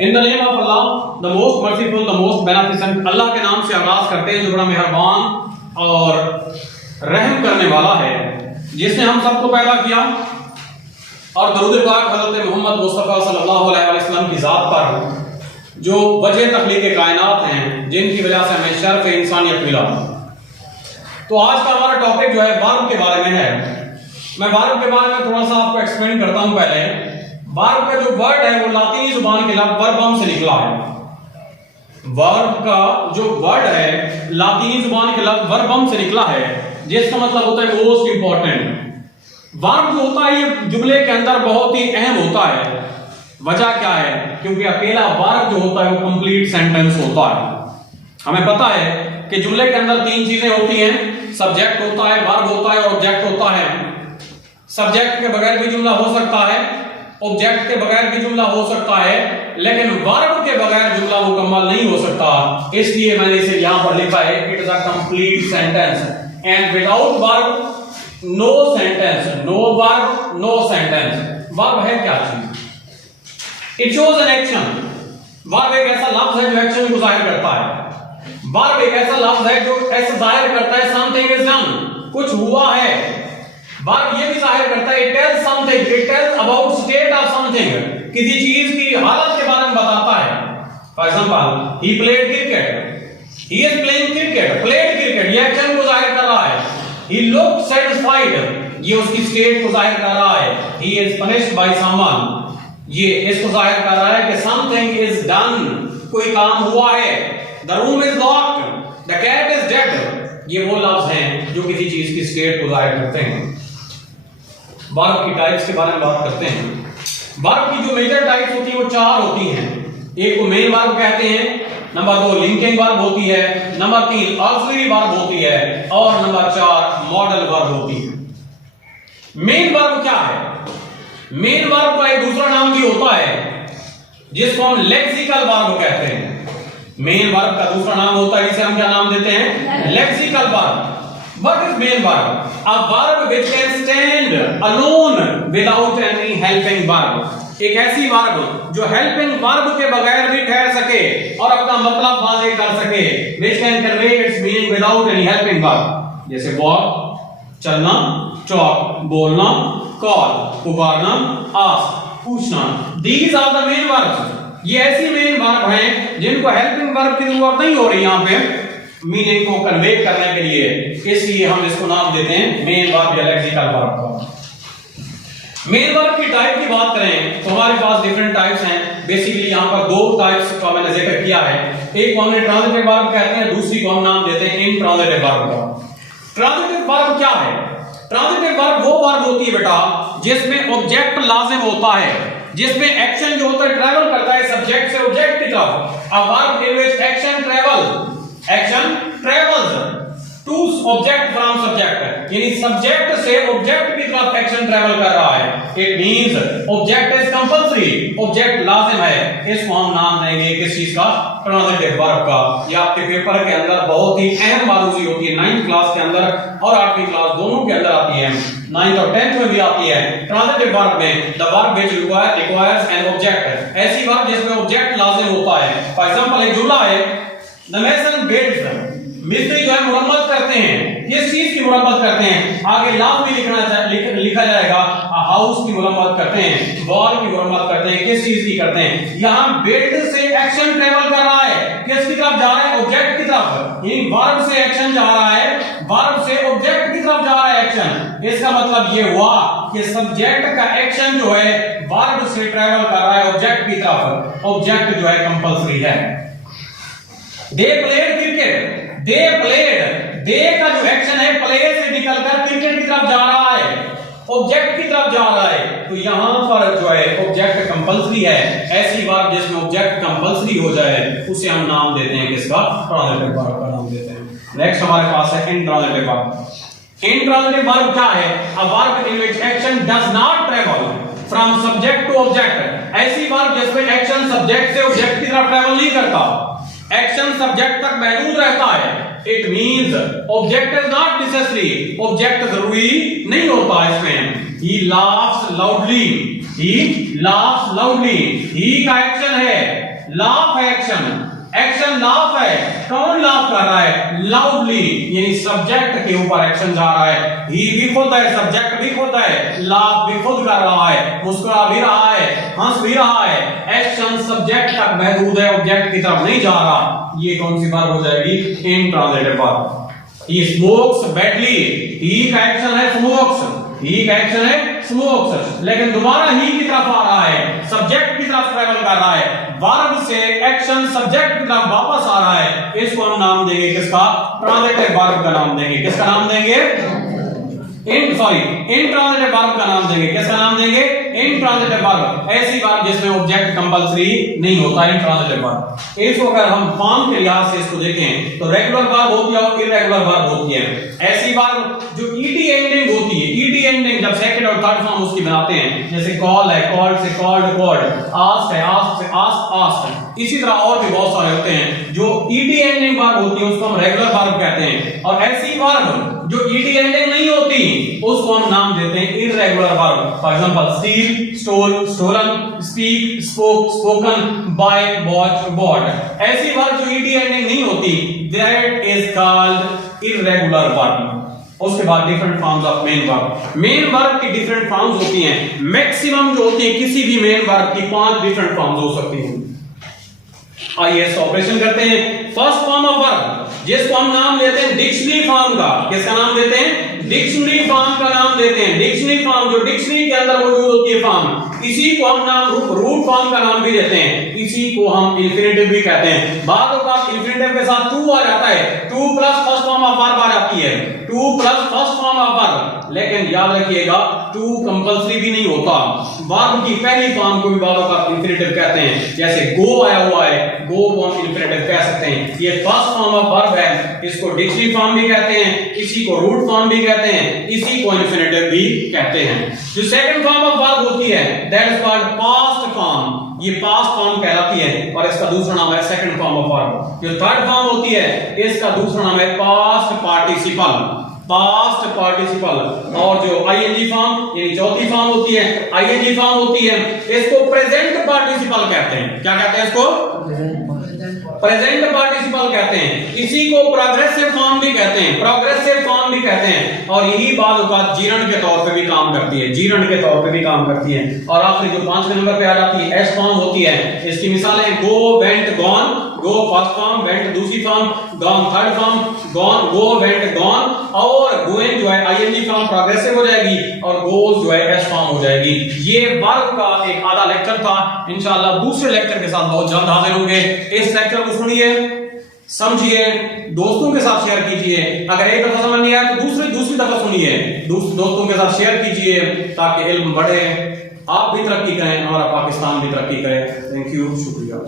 In the name of Allah the most merciful the most beneficent. अल्लाह के नाम से आगाज करते हैं जो बड़ा मेहरबान और रहम करने वाला है, जिसने हम सबको पैदा किया। और दरूद पाक हज़रत मोहम्मद मुस्तफ़ा सल्लल्लाहु अलैहि वसल्लम की ज़ात पर जो वजह तख्लीक़ कायनात हैं, जिनकी वजह से हमें शर्फ इंसानियत मिला। तो आज का हमारा टॉपिक जो है वर्ब के बारे में है। मैं वर्ब के बारे में थोड़ा सा आपको एक्सप्लेन करता हूं। पहले वर्ब का जो वर्ड है वो लातीनी जुबान के लफ्ज़ वर्बम से निकला है। वर्ब का जो वर्ड है लातीनी जुबान के लफ्ज़ वर्बम से निकला है, जिसका मतलब होता है मोस्ट इंपॉर्टेंट। वर्ब जो होता है ये जुमले के अंदर बहुत ही अहम होता है। वजह क्या है? क्योंकि अकेला वर्ब जो होता है वो कंप्लीट सेंटेंस होता है। हमें पता है कि जुमले के अंदर तीन चीजें होती हैं, सब्जेक्ट होता है, वर्ब होता है और ऑब्जेक्ट होता है। सब्जेक्ट के बगैर भी जुमला हो सकता है, ऑब्जेक्ट के बगैर भी जुमला हो सकता है, लेकिन वर्ब के बगैर जुमला मुकम्मल नहीं हो सकता। इसलिए मैंने इसे यहां पर लिखा है it is a complete sentence and without verb no sentence. No verb no sentence. Verb है क्या चीज? It shows an action. Verb एक ऐसा लफ्ज है जो एक्शन को जाहिर करता है। वर्ब एक ऐसा लफ्ज है जो ऐसा जाहिर करता है समथिंग इज डन, कुछ हुआ है। वर्ब ये भी जाहिर करता है it tells something, it tells about state of something, किसी चीज की हालत के बारे में बताता है। For example he played cricket, he is playing cricket, played cricket, ये एक्शन को जाहिर कर रहा है। ही लुक सेटिस्फाइड, ये उसकी स्टेट को जाहिर कर रहा है। He is punished by someone, ये इसको जाहिर कर रहा है कि समथिंग इज डन, कोई काम हुआ है। The room is locked, the cat is dead, ये वो लफ्ज हैं जो किसी चीज की स्टेट को जाहिर करते हैं। वर्ब की टाइप्स के बारे में बात करते हैं। वर्ब की जो मेजर टाइप्स होती है वो चार होती हैं। एक को मेन वर्ब कहते हैं, नंबर 2 लिंकिंग वर्ब होती है, नंबर 3 ऑक्सिलरी वर्ब होती है और नंबर 4 मॉडल वर्ब होती है। मेन वर्ब क्या है? मेन वर्ब का एक दूसरा नाम भी होता है जिसको हम लेक्सिकल वर्ब कहते हैं। मेन वर्ब का दूसरा नाम होता है जिसे हम क्या नाम देते हैं? Lexical verb. What is main verb? A verb which can stand alone without any helping verb. एक ऐसी वर्ब जो हेल्पिंग वर्ब के बगैर भी ठहर सके और अपना मतलब वाज़ेह कर सके, which can convey its meaning without any helping verb. जैसे walk चलना, talk बोलना, call पुकारना, ask पूछना। These are the main verbs. ये ऐसी मेन वर्ब हैं जिनको हेल्पिंग वर्ब की जरूरत नहीं हो रही यहाँ पे मीनिंग को कन्वे करने के लिए, इसलिए हम इसको नाम देते हैं मेन वर्ब या लेक्सिकल वर्ब का। मेन वर्ब की टाइप की बात करें तो हमारे पास डिफरेंट टाइप्स हैं। बेसिकली यहाँ पर दो टाइप्स का मैंने जिक्र किया है। एक को हमने ट्रांजिटिव वर्ब कहते हैं, दूसरी को हम नाम देते हैं इंट्रांजिटिव वर्ब का। ट्रांजिटिव वर्ब क्या है? ट्रांजिटिव वर्ब वो वर्ब होती है बेटा जिसमें ऑब्जेक्ट लाजिम होता है, जिसमें एक्शन जो होता है ट्रैवल करता है सब्जेक्ट से ऑब्जेक्ट की तरफ। A verb in which action travels to object from subject, यानी सब्जेक्ट से ऑब्जेक्ट की तरफ एक्शन ट्रैवल कर रहा है। It means object is compulsory, object लाजिम है। इसको हम नाम देंगे किस चीज का? ट्रांजिटिव वर्ब का। ये आपके पेपर के अंदर बहुत ही अहम मारूजी होती है। 9th क्लास के अंदर और 8वीं क्लास दोनों के अंदर आती है, 9th और 10th में भी आती है। ट्रांजिटिव वर्ब में the verb which requires an object, ऐसी वर्ब जिसमें ऑब्जेक्ट लाजिम होता है। फॉर एग्जांपल एक जुमला है द मेसन बिल्ड्स, मिस्त्री जो है मुरम्मत करते हैं। किस चीज की मुरम्मत करते हैं? आगे लाभ भी लिखा जाएगा। हाउस की मुरम्मत करते हैं, वॉल की मुरम्मत करते हैं। किस चीज की करते हैं? यहाँ बिल्ड से एक्शन ट्रेवल कर रहा है, किसकी तरफ जा रहा है? ऑब्जेक्ट की तरफ। यानी वर्ब से एक्शन जा रहा है, वर्ब से ऑब्जेक्ट की तरफ जा रहा है एक्शन। इसका मतलब ये हुआ कि सब्जेक्ट का एक्शन जो है वर्ब से ट्रेवल कर रहा है ऑब्जेक्ट की तरफ। ऑब्जेक्ट जो है कंपल्सरी है। They played cricket, they played, they का जो एक्शन है प्ले से निकलकर क्रिकेट की तरफ जा रहा है, ऑब्जेक्ट की तरफ जा रहा है। तो यहां पर जो है ऑब्जेक्ट कंपल्सरी है। ऐसी वर्ब जिसमें ऑब्जेक्ट कंपल्सरी हो जाए उसे हम नाम देते हैं किसका? ट्रांजिटिव वर्ब का नाम देते हैं। नेक्स्ट हमारे पास है इंट्रांजिटिव वर्ब। इंट्रांजिटिव वर्ब क्या है? A verb in which action does not travel from subject to object, ऐसी वर्ब जिसमें एक्शन सब्जेक्ट से ऑब्जेक्ट की तरफ ट्रैवल नहीं करता, एक्शन सब्जेक्ट तक महदूद रहता है। It means object is not necessary, object जरूरी नहीं होता इसमें। ही लाफ्स लाउडली, ही लाफ्स लाउडली, ही का एक्शन है लाफ है एक्शन, एक्शन लाफ है, कौन लाफ कर रहा है? लाउडली, यानी सब्जेक्ट के ऊपर एक्शन जा रहा है। ही भी खुद है, सब्जेक्ट भी खुद है, लाफ भी खुद कर रहा है, मुस्कुरा भी रहा है, हंस भी रहा है। एक्शन सब्जेक्ट तक महदूद है, ऑब्जेक्ट की तरफ नहीं जा रहा। ये कौन सी वर्ब हो जाएगी? Intransitive verb. He smokes badly, he का एक्शन है स्मोक्स, ही का एक्शन है स्मोक्स, लेकिन दोबारा ही की तरफ आ रहा है, सब्जेक्ट की तरफ ट्रैवल कर रहा है। वर्ब से एक्शन सब्जेक्ट की तरफ वापस आ रहा है। इसको हम नाम देंगे किसका? ट्रांजिटिव वर्ब का नाम देंगे। किसका नाम देंगे? इंट्रांजिटिव वर्ब का नाम देंगे। किसका नाम देंगे? Intransitive verb. ऐसी वर्ब जिसमें ऑब्जेक्ट कंपलसरी नहीं होता, इंट्रांजिटिव वर्ब। इसको अगर हम फॉर्म के लिहाज से इसको देखें तो रेगुलर वर्ब होती है और इररेगुलर वर्ब होती है। ऐसी वर्ब जो ईडी एंडिंग होती है, ईडी एंडिंग जब सेकंड और थर्ड फॉर्म उसकी बनाते हैं, जैसे कॉल है, कॉल्ड से कॉल्ड, कॉल्ड, आस्क है, आस्क से आस्क, आस्क। इसी तरह और भी बहुत सारे होते हैं जो ईडी एंडिंग वर्ब होती है, उसको हम रेगुलर वर्ब कहते हैं। और ऐसी वर्ब जो ईडी एंडिंग नहीं होती उसको हम नाम देते हैं irregular verb. For example steal, stole, stolen, speak, spoke, spoken, buy, watch, bought. ऐसी वर्ब जो ईडी एंडिंग नहीं होती, that is called irregular verb. उसके बाद different forms of main verb. Main verb की डिफरेंट फॉर्म्स होती हैं। मैक्सिमम जो होती है किसी भी मेन वर्ब की 5 डिफरेंट फॉर्म्स हो सकती हैं। आइए इस ऑपरेशन करते हैं। फर्स्ट फॉर्म ऑफ वर्ब जिसको हम नाम देते हैं डिक्शनरी फॉर्म का। किसका नाम देते हैं? डिक्शनरी फॉर्म का नाम देते हैं। डिक्शनरी फॉर्म जो डिक्शनरी के अंदर मौजूद होती है फॉर्म, इसी को हम नाम रूट फॉर्म का नाम भी देते हैं। इसी को हम इंफिनिटिव भी कहते हैं। बाद में इंफिनिटिव के साथ टू आ जाता है, to plus first form of verb आ जाती है, to plus first form of verb. लेकिन याद रखिएगा टू कंपलसरी भी नहीं होता। वर्ब की पहली फॉर्म को भी बाद में इंफिनिटिव कहते हैं। जैसे गो आया हुआ है, गो को हम इंफिनिटिव कह सकते हैं। ये फर्स्ट फॉर्म ऑफ वर्ब है, इसको डिक्शनरी फॉर्म भी कहते हैं, इसी को रूट फॉर्म भी कहते हैं, इसी को इंफिनिटिव भी कहते हैं। जो सेकंड फॉर्म ऑफ वर्ब होती है that is called past form. ये पास्ट फॉर्म कहलाती है और इसका दूसरा नाम है सेकंड फॉर्म ऑफ वर्ब। जो थर्ड फॉर्म होती है इसका दूसरा नाम है पास्ट पार्टिसिपल, पास्ट पार्टिसिपल। और जो आईएनजी फॉर्म यानी चौथी फॉर्म होती है, आईएनजी फॉर्म होती है, इसको प्रेजेंट पार्टिसिपल कहते हैं। क्या कहते हैं इसको? प्रेजेंट पार्टिसिपल कहते हैं। इसी को प्रोग्रेसिव फॉर्म भी कहते हैं, प्रोग्रेसिव फॉर्म भी कहते हैं। और यही बात जीरण के तौर पे भी काम करती है, जीरण के तौर पे भी काम करती है। और आखिरी जो 5वें नंबर पे आ जाती है एस फॉर्म होती है। इसकी मिसालें go, went, gone. Go first form, went दूसरी form, gone third form, gone, go, went, gone. और गोइंग जो है आईएनजी फॉर्म प्रोग्रेसिव हो जाएगी और गोज जो है एस फॉर्म हो जाएगी। ये वर्ब का एक आधा लेक्चर था। इंशाल्लाह दूसरे लेक्चर के साथ बहुत जल्द हाजिर होंगे। इस लेक्चर को सुनिए, समझिए, दोस्तों के साथ शेयर कीजिए। अगर एक दफा समझ नहीं आया तो दूसरी दफा सुनिए, दोस्तों के साथ शेयर कीजिए ताकि इल्म बढ़े, आप भी तरक्की करें, हमारा पाकिस्तान भी तरक्की करे। थैंक यू, शुक्रिया।